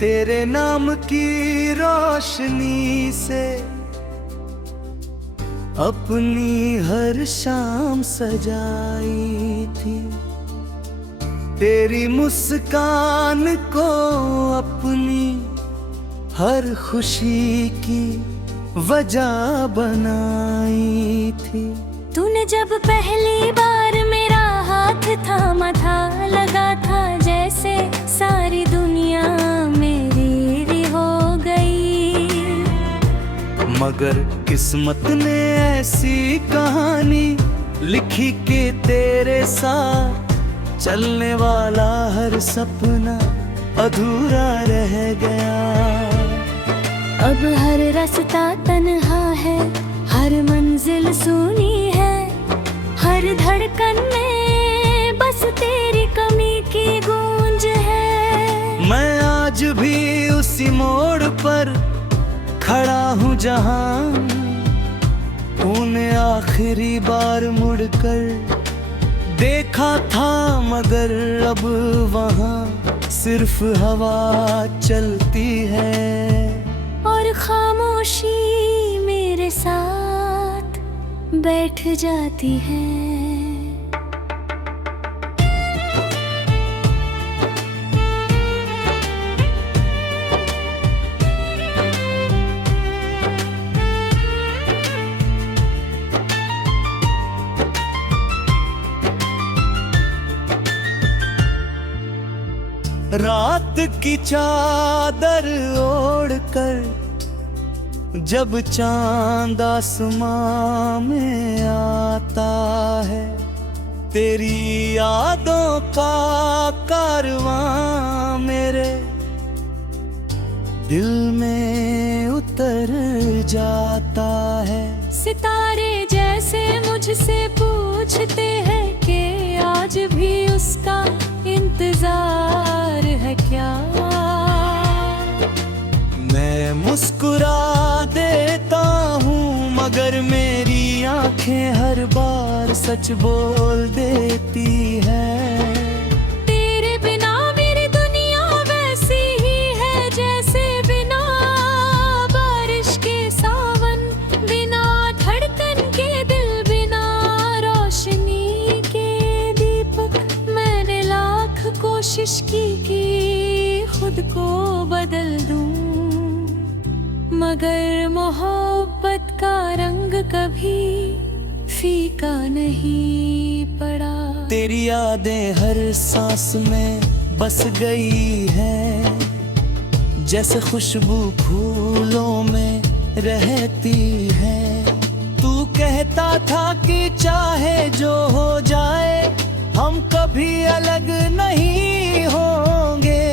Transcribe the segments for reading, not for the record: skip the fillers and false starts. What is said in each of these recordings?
तेरे नाम की रोशनी से अपनी हर शाम सजाई थी। तेरी मुस्कान को अपनी हर खुशी की वजह बनाई थी। तूने जब पहली बार मेरा हाथ थामा था, लगा था जैसे सारी दुनिया मेरी हो गई। मगर किस्मत ने ऐसी कहानी लिखी कि तेरे साथ चलने वाला हर सपना अधूरा रह गया। अब हर रास्ता तन्हा है, हर मंजिल सुनी है, हर धड़कन में बस तेरी कमी की गूंज है। मैं आज भी उसी मोड़ पर खड़ा हूँ जहाँ तूने आखिरी बार मुड़कर देखा था, मगर अब वहाँ सिर्फ हवा चलती है और खामोशी मेरे साथ बैठ जाती है। रात की चादर ओढ़कर जब चांद आसमां में आता है, तेरी यादों का कारवां मेरे दिल में उतर जाता है। सितारे जैसे मुझसे पूछते हैं कि आज भी उसका इंतजार है क्या। मैं मुस्कुरा देता हूँ, मगर मेरी आंखें हर बार सच बोल देती है। तेरे बिना मेरी दुनिया वैसी ही है जैसे बिना बारिश के सावन, बिना धड़कन के दिल, बिना रोशनी के दीपक। मैंने लाख कोशिश की खुद को बदल दूं, मगर मोहब्बत का रंग कभी फीका नहीं पड़ा। तेरी यादें हर सांस में बस गई है, जैसे खुशबू फूलों में रहती है। तू कहता था कि चाहे जो हो जाए हम कभी अलग नहीं होंगे।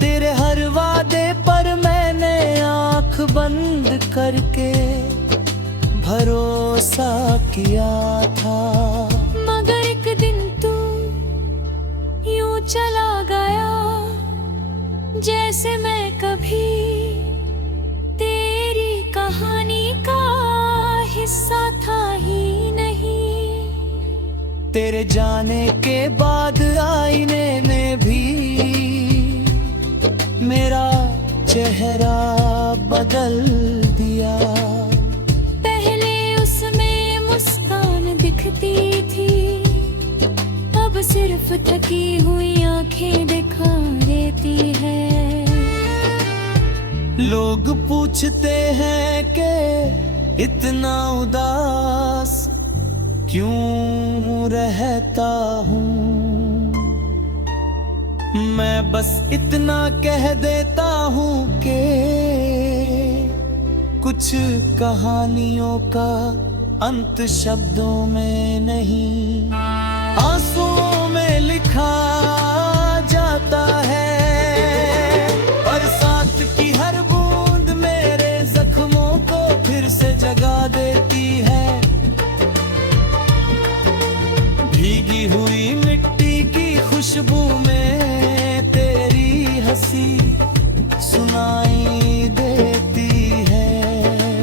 तेरे हर वादे पर मैंने आँख बंद करके भरोसा किया था, मगर एक दिन तू यूं चला गया जैसे मैं कभी तेरी कहानी का हिस्सा था ही नहीं। तेरे जाने के बाद आईने में भी मेरा चेहरा बदल दिया। पहले उसमें मुस्कान दिखती थी, अब सिर्फ थकी हुई आंखें दिखा देती है। लोग पूछते हैं कि इतना उदास क्यों रहता हूँ। मैं बस इतना कह देता हूँ कि कुछ कहानियों का अंत शब्दों में नहीं, आंसुओं में लिखा जाता है। बरसात की हर बूंद मेरे जख्मों को फिर से जगा देती है। भीगी हुई मिट्टी की खुशबू में तेरी हंसी सुनाई देती है।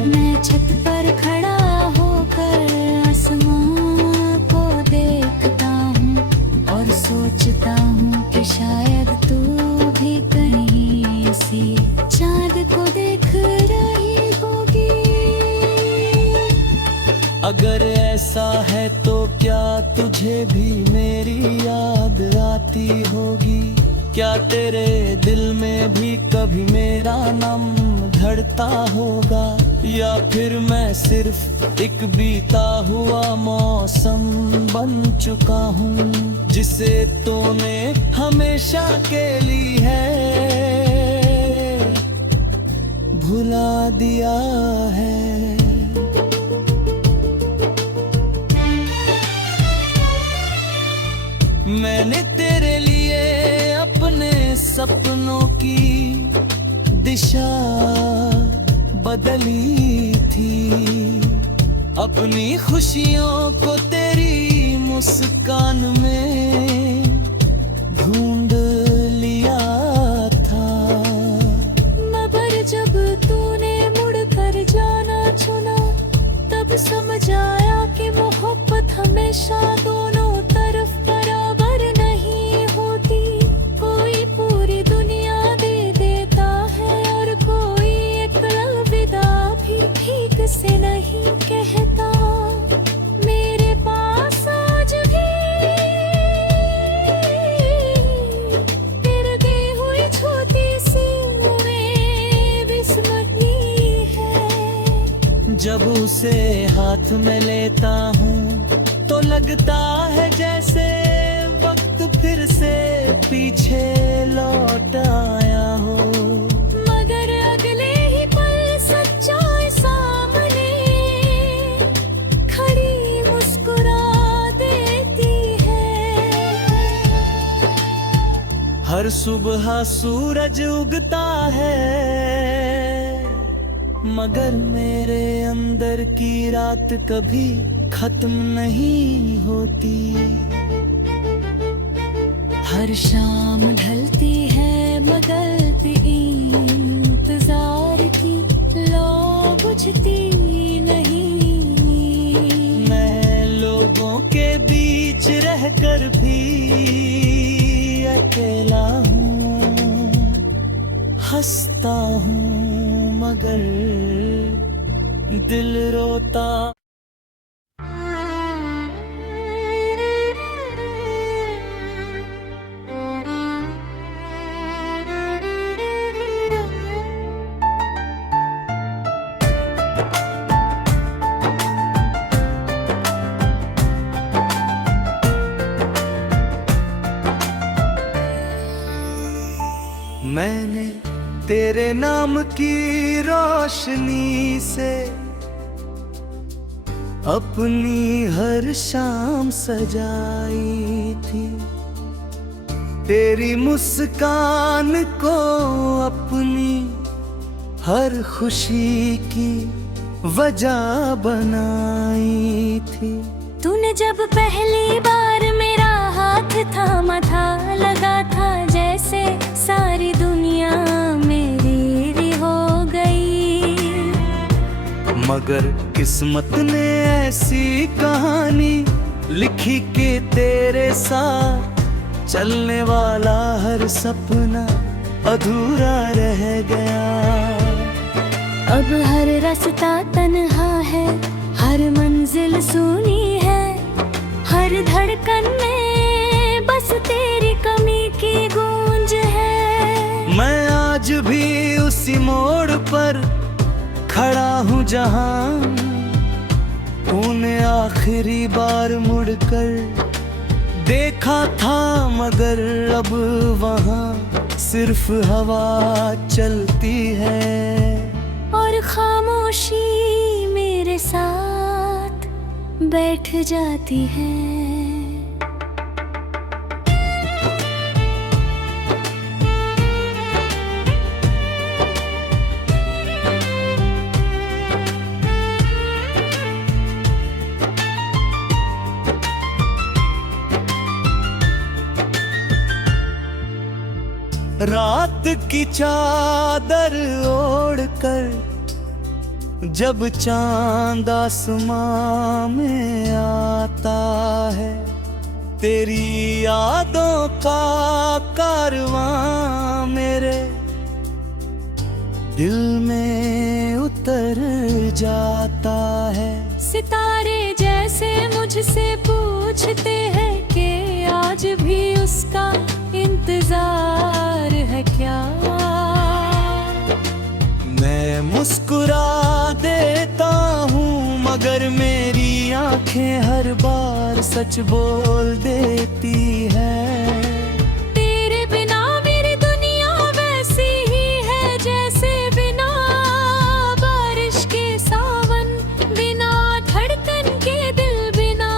मैं छत पर खड़ा होकर आसमां को देखता हूँ और सोचता हूँ कि शायद तू अगर ऐसा है तो क्या तुझे भी मेरी याद आती होगी? क्या तेरे दिल में भी कभी मेरा नाम धड़ता होगा? या फिर मैं सिर्फ एक बीता हुआ मौसम बन चुका हूँ, जिसे तूने हमेशा के लिए भुला दिया है। मैंने तेरे लिए अपने सपनों की दिशा बदली थी, अपनी खुशियों को तेरी मुस्कान में ढूंढ लिया था। मगर जब तूने मुड़कर जाना चुना, तब समझ आया कि मोहब्बत हमेशा दोनों तरफ बराबर नहीं होती। कोई पूरी दुनिया दे देता है और कोई एक अलविदा भी ठीक से नहीं कहता। मेरे पास आज भी गिरती हुई छोटी सी उम्मीद स्मरनी है। जब उसे हाथ में लेता हूँ तो लगता है जैसे वक्त फिर से पीछे लौट आया हो। मगर अगले ही पल सच्चाई सामने खड़ी मुस्कुरा देती है। हर सुबह सूरज उगता है, मगर मेरे अंदर की रात कभी खत्म नहीं होती। हर शाम ढलती है मगर इंतजार की लौ बुझती नहीं। मैं लोगों के बीच रहकर भी अकेला हूँ, हंसता हूँ मगर दिल रोता। मैंने तेरे नाम की रोशनी से अपनी हर शाम सजाई थी। तेरी मुस्कान को अपनी हर खुशी की वजह बनाई थी। तूने जब पहली बार मेरा हाथ थामा था, लगा था जैसे सारी दुनिया मेरी हो गई। मगर किस्मत ने ऐसी कहानी लिखी कि तेरे साथ चलने वाला हर सपना अधूरा रह गया। अब हर रास्ता तन्हा है, हर मंजिल सुनी है, हर धड़कन में बस तेरी कमी की गूंज है। मैं आज भी उसी मोड़ पर खड़ा हूँ जहाँ तूने आखिरी बार मुड़कर देखा था, मगर अब वहाँ सिर्फ हवा चलती है और खामोशी मेरे साथ बैठ जाती है। रात की चादर ओढ़कर जब चांद आसमां में आता है, तेरी यादों का कारवां मेरे दिल में उतर जाता है। सितारे मुस्कुरा देता हूँ, मगर मेरी आंखें हर बार सच बोल देती है। तेरे बिना मेरी दुनिया वैसी ही है जैसे बिना बारिश के सावन, बिना धड़कन के दिल, बिना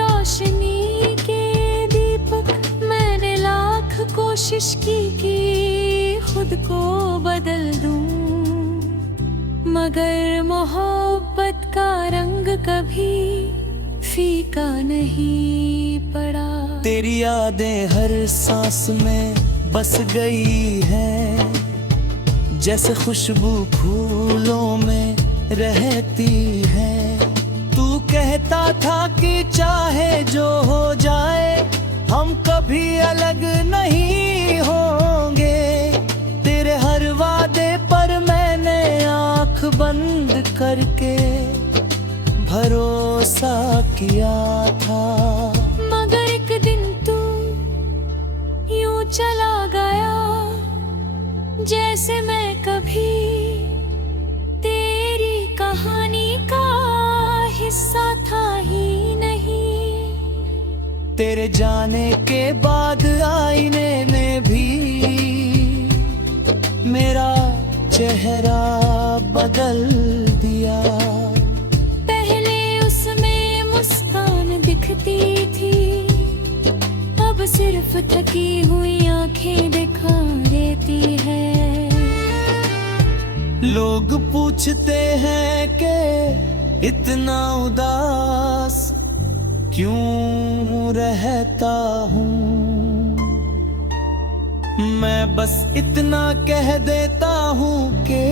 रोशनी के दीपक। मैंने लाख कोशिश की कि खुद को बदल दूं, मगर मोहब्बत का रंग कभी फीका नहीं पड़ा। तेरी यादें हर सांस में बस गई है, जैसे खुशबू फूलों में रहती है। तू कहता था कि चाहे जो हो जाए हम कभी अलग नहीं होंगे। तेरे हर वादे पर मैंने आंख बंद करके भरोसा किया था, मगर एक दिन तू यूं चला गया जैसे मैं कभी तेरी कहानी का हिस्सा था ही नहीं। तेरे जाने के बाद आईने ने भी मेरा चेहरा बदल दिया। पहले उसमें मुस्कान दिखती थी, अब सिर्फ थकी हुई आंखें दिखा देती है। लोग पूछते हैं कि इतना उदास क्यों रहता हूँ, मैं बस इतना कह देता हूँ कि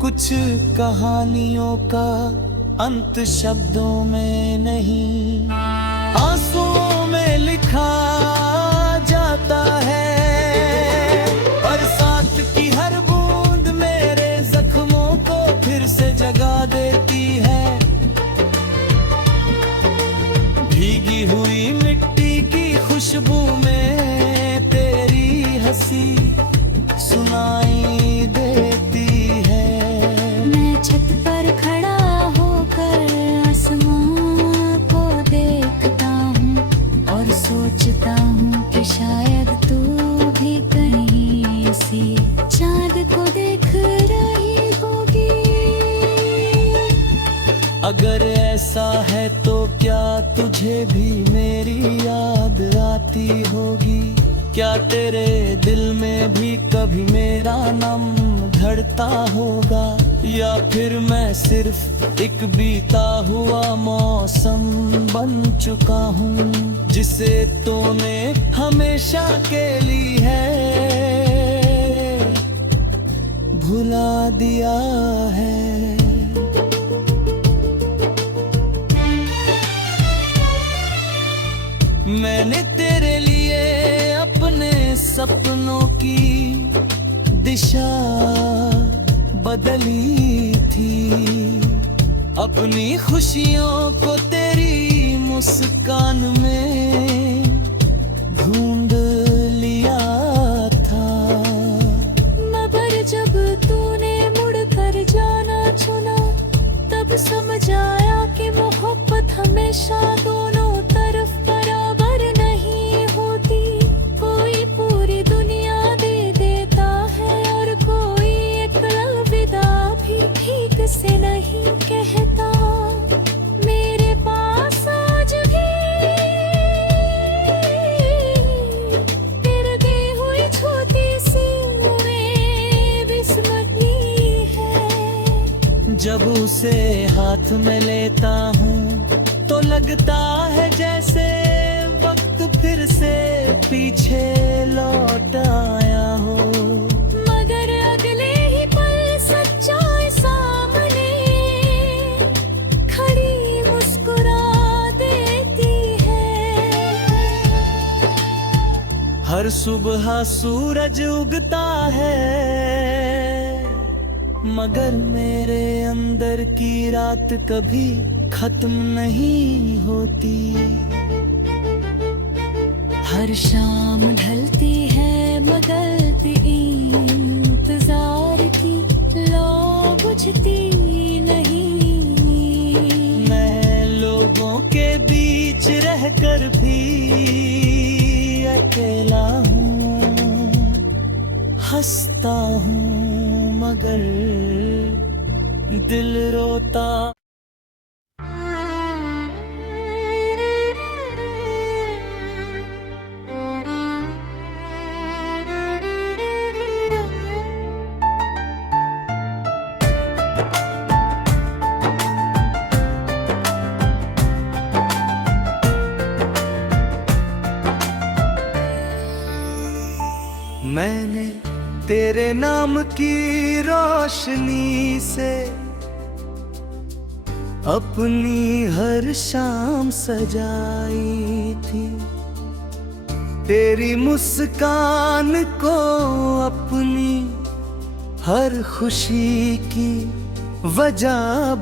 कुछ कहानियों का अंत शब्दों में नहीं, आंसुओं में लिखा जाता है। बरसात की हर बूंद मेरे जख्मों को फिर से जगा देती है। भीगी हुई मिट्टी की खुशबू में तेरी हंसी सुनाई देती है। मैं छत पर खड़ा होकर आसमां को देखता हूँ और सोचता हूँ कि शायद तू भी कहीं इसी चाँद को देख रही होगी। अगर ऐसा है तो क्या तुझे भी मेरी याद आती होगी? क्या तेरे दिल में भी कभी मेरा नाम धड़ता होगा? या फिर मैं सिर्फ एक बीता हुआ मौसम बन चुका हूँ, जिसे तूने हमेशा के लिए भुला दिया है। मैंने तेरे लिए अपने सपनों की दिशा बदली थी, अपनी खुशियों को तेरी मुस्कान में ढूंढ लिया था। मगर जब तूने मुड़कर जाना चुना, तब समझ आया कि मोहब्बत हमेशा दोनों तरफ बराबर नहीं होती। कोई पूरी दुनिया दे देता है और कोई एक अलविदा भी ठीक से नहीं कहता। मेरे पास आज भी गिरती हुई छोटी सी उम्मीद स्मृति है। जब उसे हाथ में लेता हूँ तो लगता है जैसे वक्त फिर से पीछे लौट आया हो। मगर अगले ही पल सच्चाई सामने खड़ी मुस्कुरा देती है। हर सुबह सूरज उगता है, मगर मेरे अंदर की रात कभी खत्म नहीं होती। हर शाम ढलती है मगर इंतजार की बुझती नहीं। मैं लोगों के बीच रहकर भी अकेला हूँ, हंसता हूँ मगर दिल रोता। मैंने तेरे नाम की रोशनी से अपनी हर शाम सजाई थी, तेरी मुस्कान को अपनी हर खुशी की वजह